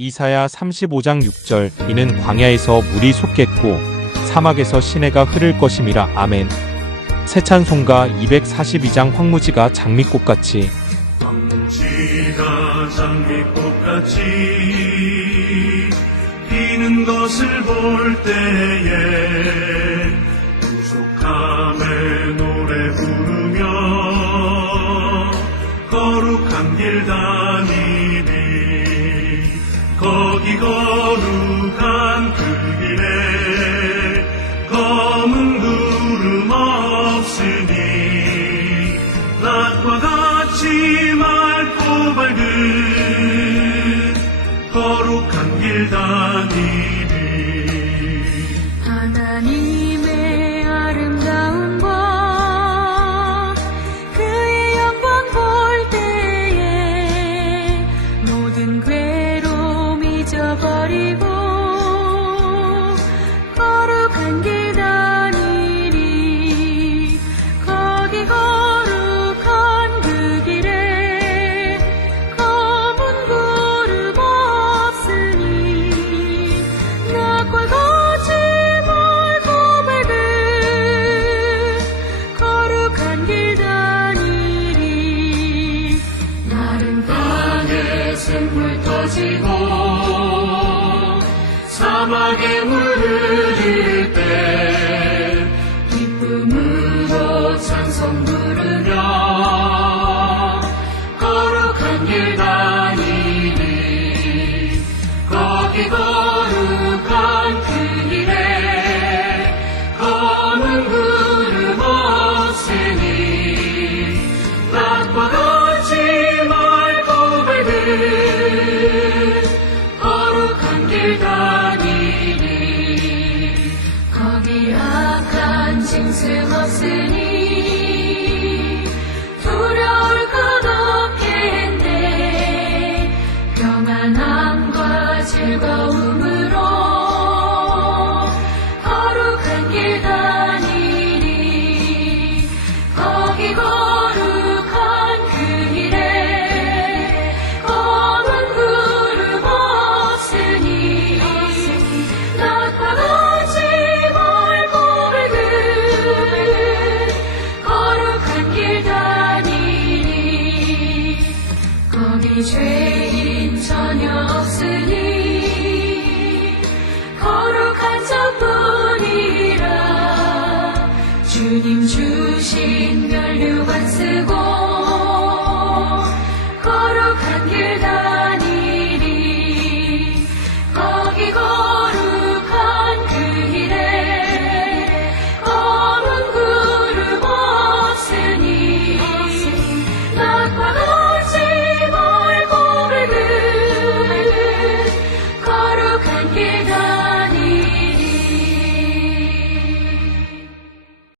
이사야 35장 6절 이는 광야에서 물이 솟겠고 사막에서 시내가 흐를 것임이라 아멘. 새 찬송가 242장 황무지가 장미꽃같이. 황무지가 장미꽃같이 피는 것을 볼 때에 구속함의 노래 부르며 거룩한 길 다니리 거기 거룩한 그 길에 검은 구름 없으니 낮과 같이 맑고 밝은 거룩한 길 다니리 하나님 땅에 샘물 터지고 사막에 물 흐를 때 악한 짐승 없 거룩한